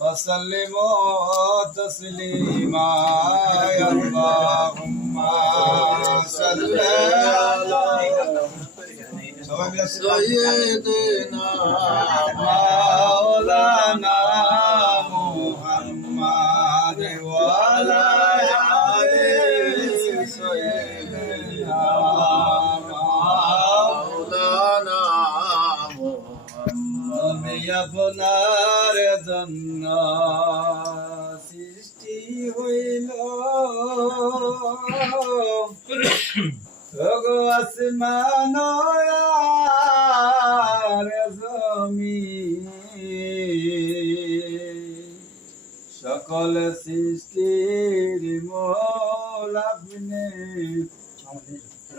وسلموا تسليما اللهم صل على سيدنا مولانا محمد وعلى آل سيدنا مولانا আমি আপনার জন্য সৃষ্টি হইল গো আসমান আর জমিন সকল সৃষ্টির মূল আপনি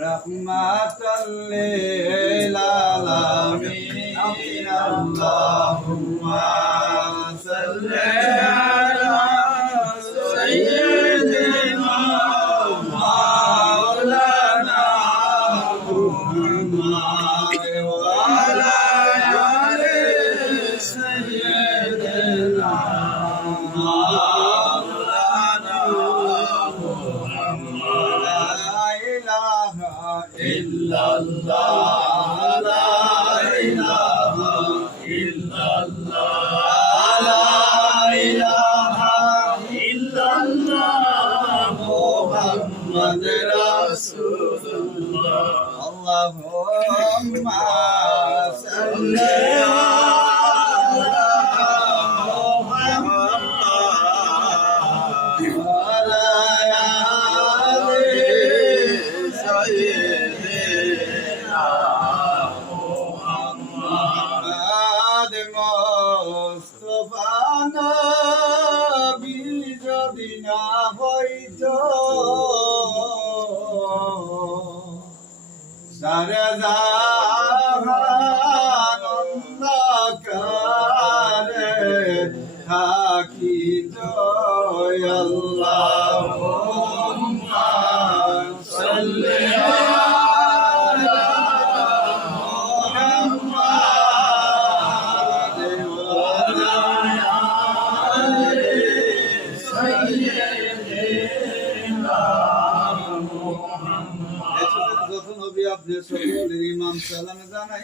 রহমাতাল লিল আলামিন আল্লাহুম্মা সাল্লি আলা সাইয়্যিদিনা মাওলানা মুহাম্মদ ওয়া আলা আলি সাইয়্যিদিনা মাওলানা মুহাম্মদ লা ইলাহা ইল্লাল্লাহ লা ইলাহা ইল্লাল্লাহ লা ইলাহা ইল্লাল্লাহ মুহাম্মদ রাসূলুল্লাহ আল্লাহুম্মা সাল্লি আলা মুহাম্মদ ওয়া আলা আলি সাইয়্যিদিনা মুহাম্মদ মুস্তাফা নবী যদি না হইতো সারা জাহান অন্ধকারে থাকিত আল্লাহুম্মা সাল্লি আলা মুহাম্মদ ওয়া আলা আলি সাইয়্যিদিনা মুহাম্মদ। যত নবী আপনি সকলের ইমাম সালাম জানাই।